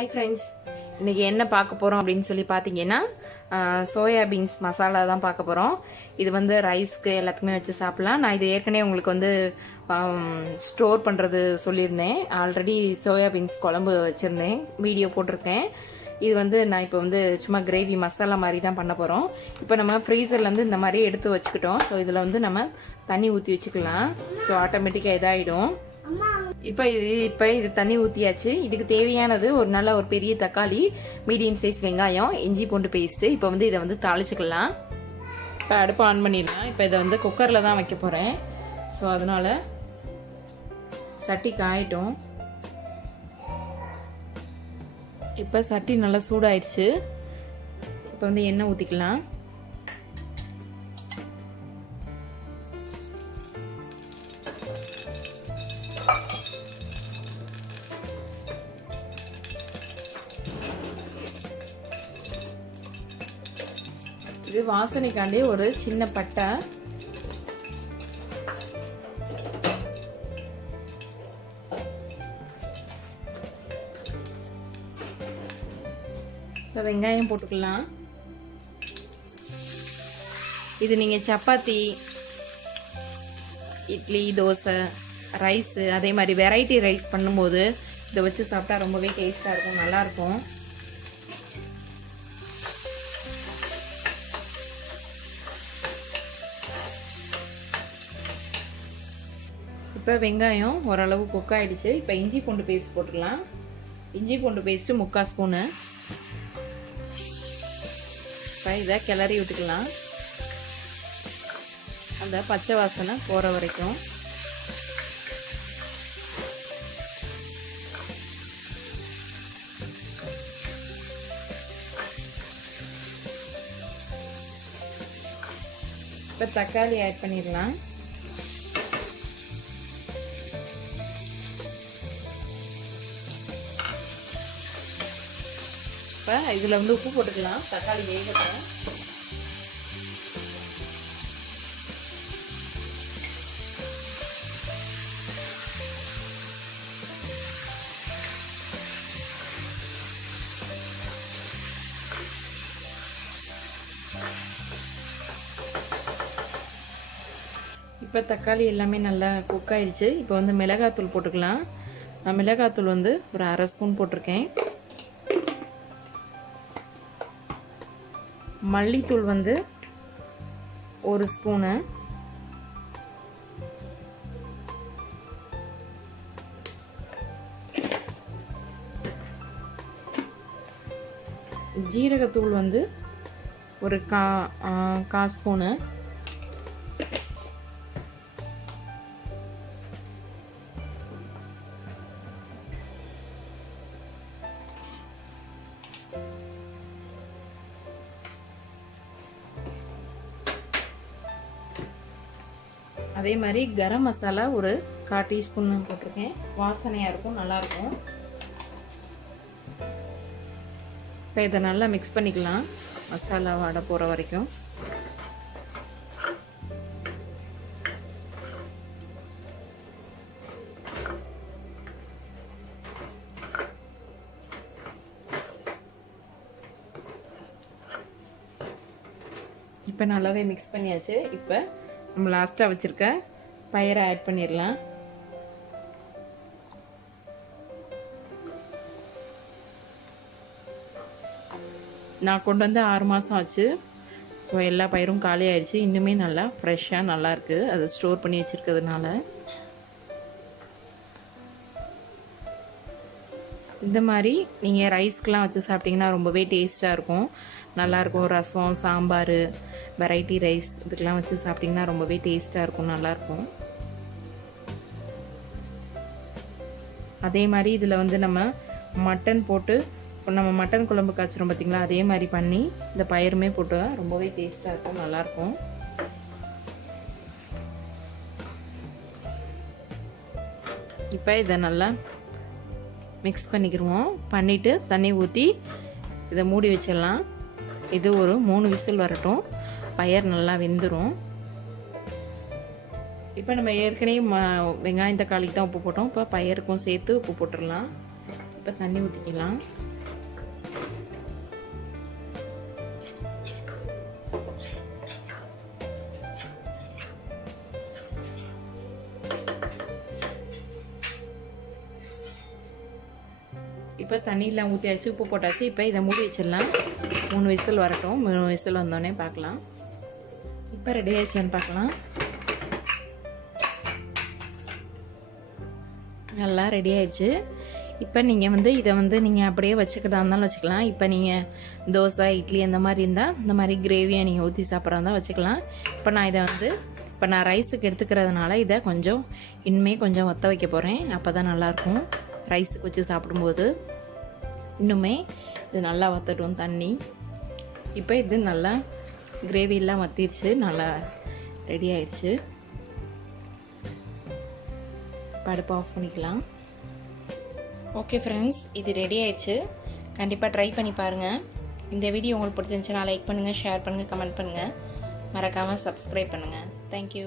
Hi friends, இன்னைக்கு என்ன பார்க்க போறோம் அப்படினு சொல்லி பாத்தீங்கன்னா சோயா பீன்ஸ் மசாலா தான் பார்க்க போறோம். இது வந்து ரைஸ்க்கு எல்லாத்துக்குமே வச்சு சாப்பிடலாம். நான் இது ஏற்கனவே உங்களுக்கு வந்து ஸ்டோர் பண்றது சொல்லியிருந்தேன். ஆல்ரெடி சோயா பீன்ஸ் குழம்பு வச்சிருந்தேன், வீடியோ போட்டிருக்கேன். இது வந்து நான் இப்போ வந்து சும்மா கிரேவி மசாலா மாதிரி தான் பண்ண போறோம். இப்போ நம்ம ஃப்ரீசர்ல இருந்து இந்த மாதிரி எடுத்து வச்சுக்கிட்டோம். ஸோ இதுல வந்து நம்ம தண்ணி ஊற்றி வச்சுக்கலாம். ஸோ ஆட்டோமேட்டிக்கா இதாயிடும். இப்போ இது தண்ணி ஊற்றியாச்சு. இதுக்கு தேவையானது ஒரு பெரிய தக்காளி, மீடியம் சைஸ் வெங்காயம், இஞ்சி பூண்டு பேஸ்ட். இப்போ வந்து இதை வந்து தாளிச்சுக்கலாம். இப்போ அடுப்பு ஆன் பண்ணிடலாம். இப்போ இதை வந்து குக்கரில் தான் வைக்க போகிறேன். ஸோ அதனால சட்டி காயட்டும். இப்போ சட்டி நல்லா சூடாயிடுச்சு. இப்போ வந்து எண்ணெய் ஊற்றிக்கலாம். இது வாசனைக்காண்டி ஒரு சின்ன பட்டை, வெங்காயம் போட்டுக்கலாம். இது நீங்க சப்பாத்தி, இட்லி, தோசை, ரைஸ், அதே மாதிரி வெரைட்டி ரைஸ் பண்ணும்போது இதை வச்சு சாப்பிட்டா ரொம்பவே டேஸ்டா இருக்கும், நல்லா இருக்கும். இப்போ வெங்காயம் ஓரளவு குக் ஆயிடுச்சு. இப்போ இஞ்சி பூண்டு பேஸ்ட் போட்டுக்கலாம். இஞ்சி பூண்டு பேஸ்ட் 3/4 ஸ்பூனு. இப்போ இதை கிளறி விட்டுக்கலாம், அந்த பச்சை வாசனை போகிற வரைக்கும். இப்போ தக்காளி ஆட் பண்ணிடலாம். இதுல வந்து உப்பு போட்டுக்கலாம், தக்காளி வேகட்டும். இப்ப தக்காளி எல்லாமே நல்லா குக் ஆயிடுச்சு. இப்போ வந்து மிளகாத்தூள் போட்டுக்கலாம். நான் மிளகாத்தூள் வந்து ஒரு 1/2 ஸ்பூன் போட்டிருக்கேன். மல்லித்தூள் வந்து 1 ஸ்பூனு. ஜீரகத்தூள் வந்து ஒரு 1/4 ஸ்பூனு. அதே மாதிரி கரம் மசாலா ஒரு 1/4 டீஸ்பூன் போட்டிருக்கேன். வாசனையா இருக்கும், நல்லா இருக்கும். இப்போ இதை நல்லா மிக்ஸ் பண்ணிக்கலாம், மசாலா வாட போற வரைக்கும். இப்போ நல்லாவே மிக்ஸ் பண்ணியாச்சு. இப்போ நம்ம லாஸ்டா வச்சிருக்க பயிரை ஆட் பண்ணிடலாம். நான் கொண்டு வந்து 6 மாசம் ஆச்சு. ஸோ எல்லா பயிரும் காலி ஆயிடுச்சு. இன்னுமே நல்லா ஃப்ரெஷ்ஷாக நல்லா இருக்கு, அதை ஸ்டோர் பண்ணி வச்சிருக்கிறதுனால. இந்த மாதிரி நீங்கள் ரைஸ்க்கெலாம் வச்சு சாப்பிட்டீங்கன்னா ரொம்பவே டேஸ்ட்டாக இருக்கும், நல்லாயிருக்கும். ரசம், சாம்பார், வெரைட்டி ரைஸ் இதுக்கெல்லாம் வச்சு சாப்பிட்டிங்கன்னா ரொம்பவே டேஸ்ட்டாக இருக்கும், நல்லாயிருக்கும். அதே மாதிரி இதில் வந்து நம்ம மட்டன் போட்டு, நம்ம மட்டன் குழம்பு காய்ச்சிரும் பார்த்தீங்களா, அதே மாதிரி பண்ணி இந்த பயிருமே போட்டு ரொம்பவே டேஸ்ட்டாக இருக்கும், நல்லாயிருக்கும். இப்போ இதை நல்லா மிக்ஸ் பண்ணிக்கிடுவோம். பண்ணிவிட்டு தண்ணி ஊற்றி இதை மூடி வச்சிடலாம். இது ஒரு 3 விசில் வரட்டும், பயிர் நல்லா வெந்துடும். இப்போ நம்ம ஏற்கனவே வெங்காயம் தக்காளிக்கு தான் உப்பு போட்டோம். இப்போ பயிறுக்கும் சேர்த்து உப்பு போட்டுடலாம். இப்போ தண்ணி ஊற்றிக்கலாம். இப்போ தண்ணியெலாம் ஊற்றியாச்சு, உப்பு போட்டாச்சு. இப்போ இதை மூடி வச்சிடலாம். 3 விசில் வரட்டும். 3 விசில் வந்தோடனே பார்க்கலாம். இப்போ ரெடி ஆயிடுச்சான்னு பார்க்கலாம். நல்லா ரெடி ஆயிடுச்சு. இப்போ நீங்கள் வந்து இதை வந்து நீங்கள் அப்படியே வச்சுக்கிறதா இருந்தாலும் வச்சுக்கலாம். இப்போ நீங்கள் தோசை, இட்லி அந்த மாதிரி இருந்தால் இந்த மாதிரி கிரேவியை நீங்கள் ஊற்றி சாப்பிட்றா இருந்தால் வச்சுக்கலாம். இப்போ நான் இதை வந்து இப்போ நான் ரைஸுக்கு எடுத்துக்கிறதுனால இதை கொஞ்சம் இன்னுமே கொஞ்சம் ஒத்த வைக்க போகிறேன். அப்போ தான் நல்லாயிருக்கும் ரைஸுக்கு வச்சு சாப்பிடும்போது. இன்னுமே இது நல்லா வத்தட்டும் தண்ணி. இப்போ இது நல்லா கிரேவியெல்லாம் வத்திடுச்சு, நல்லா ரெடி ஆயிடுச்சு. அடுப்பை ஆஃப் பண்ணிக்கலாம். ஓகே ஃப்ரெண்ட்ஸ், இது ரெடி ஆயிடுச்சு. கண்டிப்பாக ட்ரை பண்ணி பாருங்கள். இந்த வீடியோ உங்களுக்கு பிடிச்சிருந்துச்சுன்னா லைக் பண்ணுங்கள், ஷேர் பண்ணுங்கள், கமெண்ட் பண்ணுங்கள். மறக்காமல் சப்ஸ்கிரைப் பண்ணுங்கள். தேங்க்யூ.